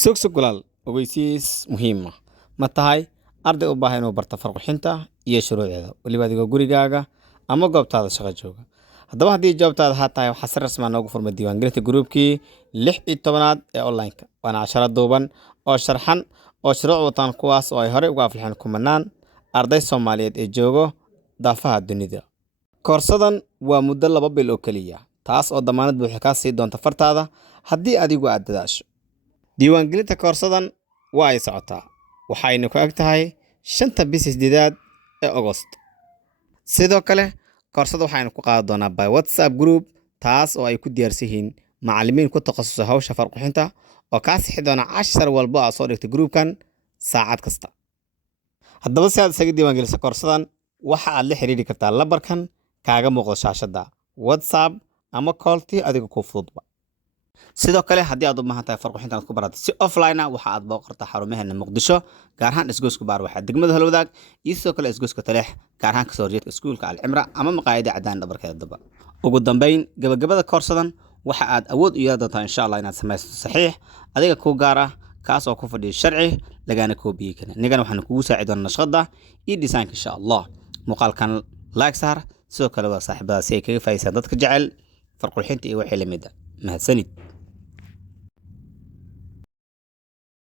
Sugsug walaal ogeysiis muhiim ah ma tahay arday u baahan inuu barto farqixinta iyo shuruucdeeda waliba adigoo gurigaaga ama goobtaada shaqo jooga. Haddaba haddii jawaabtaada haa tahay waxaa si rasmi ah noogu furmay diiwaangelinta gruubkii 16aad ee online-ka waana casharo duuban oo sharxan oo shuruuc wataan kuwaas oo ay horey uga aflixeen kumanaan arday Soomaaliyeed ee joogo daafaha dunida. Koorsadan waa muddo 2 bil oo kaliya taas oo damaanad buuxa ka sii doonta fartaada haddii adigu aad dadaasho. Diiwaangelinta koorsadan waa ay socotaa waxayna ku eg tahay 5 bisha 8 ee August. Sidoo kale koorsada waxaynu ku qaadan doonaa by WhatsApp group taas oo ay ku diyaarsan yihiin macallimiin ku takhasusay hawsha farqixinta oo ka sixi doona cashar walba oo soo dhigtay groupkan saacad kasta. Haddaba si aad isaga diiwaangeliso koorsadan waxa aad la xiriiri kartaa lambarkan kaaga muuqda shaashada WhatsApp ama callti adiga ku fududba. Sidoo kale haddii aad u baahan tahay farqixinta aad ku barato si offline ah waxa aad booqataa xarumaheena Muqdisho gaar ahaan isgoyska baar waxa degmada Halwadaag iyo sidoo kale isgoyska Taleex gaar ahaan ka soo horjeedka iskuulka Al-Cimra ama maqaayada cadaan dhabarkeeda daba. Ugu dambeyn gabagabada koorsadan waxa aad awood u yeelan doontaa insha Allah inaad samayso saxiix adiga ku gaar ah kaas oo ku fadhiyo sharci lagana koobiye kana nigana waxaan kugu saacido doonaa nashqada iyo design insha Allah muuqaalkan like sar sidoo kale waa saaxiibada si ay kaga faa'iideystaan dadka jecel farqixinta iyo wixii la mid ah mahadsanid.